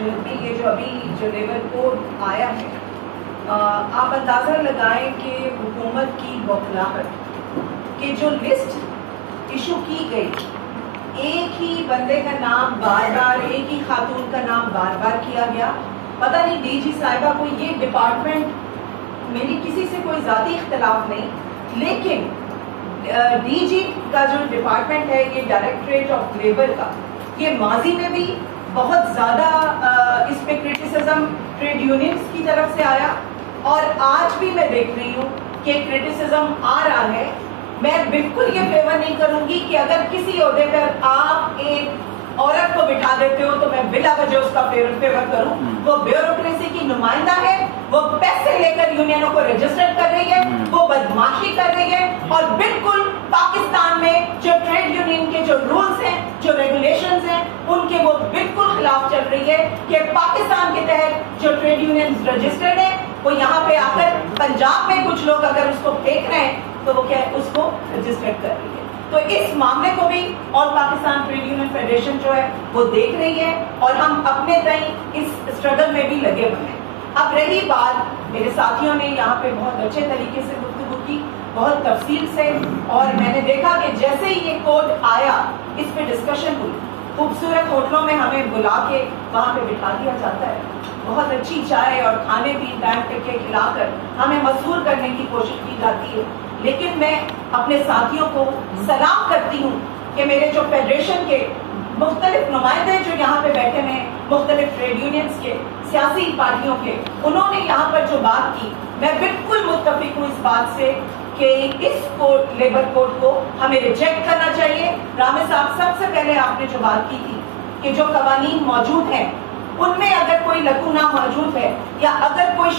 وجہ میں یہ جو ابھی جو لیبر کوڈ آیا ہے، آپ اندازہ لگائیں کہ حکومت کی بوکھلاہٹ کہ جو لسٹ ایشو کی گئی، ایک ہی بندے کا نام بار بار، ایک ہی خاتون کا نام بار بار کیا گیا. پتہ نہیں ڈی جی صاحبہ کو یہ ڈپارٹمنٹ، میری کسی سے کوئی ذاتی اختلاف نہیں، لیکن ڈی جی کا جو ڈپارٹمنٹ ہے، یہ ڈائریکٹریٹ آف لیبر کا، یہ ماضی میں بھی بہت زیادہ اس پہ کرٹیسزم ٹریڈ یونینز کی طرف سے آیا، اور آج بھی میں دیکھ رہی ہوں کہ کرٹیسزم آ رہا ہے. میں بالکل یہ فیور نہیں کروں گی کہ اگر کسی عہدے پر آپ ایک عورت کو بٹھا دیتے ہو تو میں بلا وجہ اس کا فیور کروں. وہ بیوروکریسی کی نمائندہ ہے، وہ پیسے لے کر یونینوں کو رجسٹر کر رہی ہے، وہ بدماشی کر رہی ہے، اور بالکل پاکستان میں جو ٹریڈ یونین کے جو رولز ہیں، جو ریگولیشنز ہیں، ان کے وہ بالکل خلاف چل رہی ہے. کہ پاکستان کے تحت جو ٹریڈ یونینز رجسٹرڈ ہیں، وہ یہاں پہ آ کر پنجاب میں کچھ لوگ اگر اس کو پھینک رہے ہیں تو وہ کیا اس کو رجسٹرڈ کر رہی ہے. تو اس معاملے کو بھی آل پاکستان ٹریڈ یونین فیڈریشن جو ہے وہ دیکھ رہی ہے، اور ہم اپنے تئیں اس اسٹرگل میں بھی لگے ہوئے ہیں. اب رہی بات، میرے ساتھیوں نے یہاں پہ بہت اچھے طریقے سے گفتگو کی، بہت تفصیل سے، اور میں نے دیکھا کہ جیسے ہی یہ کوڈ آیا اس پہ ڈسکشن ہوئی. خوبصورت ہوٹلوں میں ہمیں بلا کے وہاں پہ بٹھا دیا جاتا ہے، بہت اچھی چائے اور کھانے بھی ٹائم ٹکے کھلا کر ہمیں مسحور کرنے کی کوشش کی جاتی ہے. لیکن میں اپنے ساتھیوں کو سلام کرتی ہوں کہ میرے جو فیڈریشن کے مختلف نمائندے جو یہاں پہ بیٹھے ہیں، مختلف ٹریڈ یونینز کے، سیاسی پارٹیوں کے، انہوں نے یہاں پر جو بات کی، میں بالکل متفق ہوں اس بات سے کہ اس کوڈ، لیبر کوڈ کو ہمیں ریجیکٹ کرنا چاہیے. رامے صاحب، سب سے پہلے آپ نے جو بات کی تھی کہ جو قوانین موجود ہیں ان میں اگر کوئی لکونہ موجود ہے یا اگر کوئی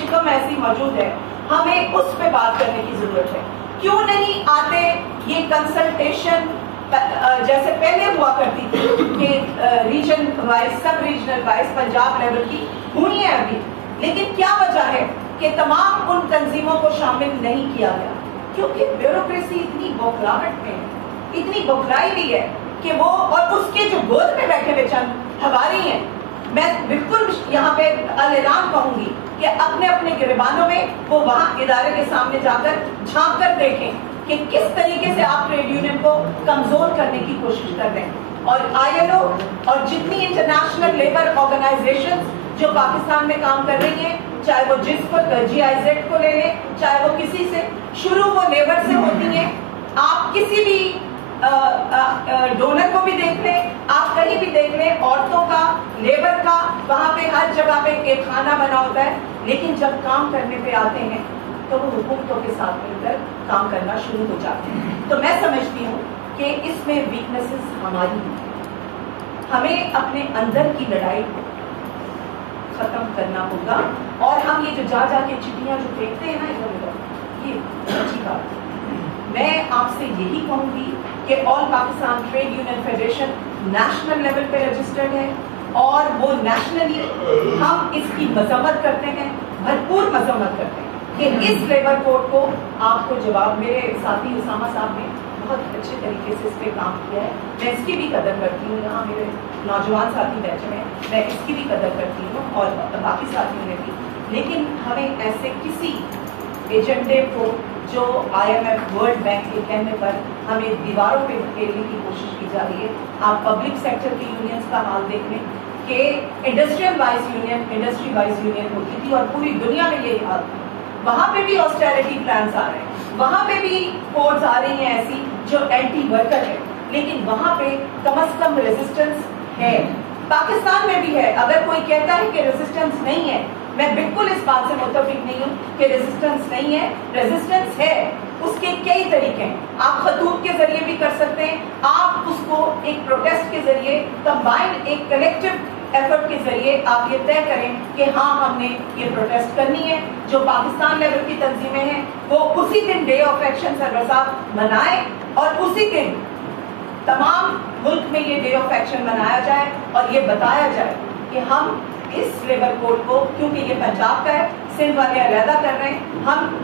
شکم ایسی موجود ہے، ہمیں اس پہ بات کرنے کی ضرورت ہے. کیوں نہیں آتے یہ کنسلٹیشن جیسے پہلے ہوا کرتی تھی کہ region wise, sub regional wise Punjab level کی ہوئی ہے ابھی، لیکن کیا وجہ ہے کہ تمام ان تنظیموں کو شامل نہیں کیا گیا؟ کیونکہ بیوروکریسی اتنی بوکھلاہٹ میں ہے، اتنی بوکھلائی بھی ہے کہ وہ، اور اس کے جو گود میں بیٹھے ہوئے چند ہماری ہیں. میں بالکل یہاں پہ اعلان کہوں گی کہ اپنے اپنے گریبانوں میں وہ وہاں ادارے کے سامنے جا کر جھانک کر دیکھیں کہ کس طریقے سے آپ ٹریڈ یونین کو کمزور کرنے کی کوشش کر رہے ہیں. اور آئی ایل او اور جتنی انٹرنیشنل لیبر آرگنائزیشن جو پاکستان میں کام کر رہی ہیں، چاہے وہ جس کو جی آئی زیڈ کو لے لیں، چاہے وہ کسی سے، شروع وہ لیبر سے ہوتی ہیں. آپ کسی بھی ڈونر کو بھی دیکھ لیں، آپ کہیں بھی دیکھ لیں، عورتوں کا، لیبر کا، وہاں پہ ہر جگہ پہ ایک خانہ بنا ہوتا ہے. لیکن جب کام کرنے پہ آتے ہیں تو وہ حکومتوں کے ساتھ مل کر کام کرنا شروع ہو جاتے ہیں. تو میں سمجھتی ہوں کہ اس میں ویکنیسز ہماری ہیں، ہمیں اپنے اندر کی لڑائی کو ختم کرنا ہوگا. اور ہم یہ جو جا کے چٹیاں جو پھینکتے ہیں نا ادھر ادھر، یہ اچھی بات ہے. میں آپ سے یہی کہوں گی کہ all Pakistan trade union federation national level پہ رجسٹرڈ ہے، اور وہ نیشنلی ہم اس کی مذمت کرتے ہیں، بھرپور مذمت کرتے ہیں کہ اس لیبر کوڈ کو آپ کو جواب. میرے ساتھی اسامہ صاحب نے بہت اچھے طریقے سے اس پہ کام کیا ہے، میں اس کی بھی قدر کرتی ہوں. یہاں میرے نوجوان ساتھی بیٹھے ہیں، میں اس کی بھی قدر کرتی ہوں، اور باقی ساتھیوں نے بھی. لیکن ہمیں ایسے کسی ایجنڈے کو جو I M F, world bank کے کہنے پر ہمیں دیواروں پہ دھکیلنے کی کوشش کی جا رہی ہے. آپ پبلک سیکٹر کی یونینز کا حال دیکھ لیں کہ industrial wise union, industry wise union ہوتی تھی، اور پوری دنیا میں یہی حال تھا. وہاں پہ بھی آسٹیرٹی پلانز آ رہے ہیں، وہاں پہ بھی کوڈز آ رہی ہیں ایسی جو اینٹی ورکر ہے، لیکن وہاں پہ کم از کم ریزسٹنس ہے. پاکستان میں بھی ہے. اگر کوئی کہتا ہے کہ ریزسٹنس نہیں ہے، میں بالکل اس بات سے متفق نہیں ہوں کہ ریزسٹنس نہیں ہے. ریزسٹنس ہے، اس کے کئی طریقے ہیں. آپ خطوط کے ذریعے بھی کر سکتے ہیں، آپ اس کو ایک پروٹیسٹ کے ذریعے، کمبائنڈ ایک کلیکٹیو ایفرٹ کے ذریعے آپ یہ طے کریں کہ ہاں ہم نے یہ پروٹیسٹ کرنی ہے. جو پاکستان لیول کی تنظیمیں ہیں وہ اسی دن ڈے آف ایکشن سرور صاحب منائیں، اور اسی دن تمام ملک میں یہ ڈے آف ایکشن منایا جائے، اور یہ بتایا جائے کہ ہم اس لیبر کوڈ کو، کیونکہ یہ پنجاب کا ہے، سندھ والے علیحدہ کر رہے ہیں،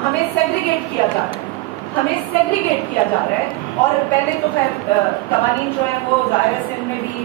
ہمیں سیگریگیٹ کیا جا رہا ہے، ہمیں سیگریگیٹ کیا جا رہا ہے. اور پہلے تو خیر قوانین جو ہیں وہ ظاہر سندھ میں بھی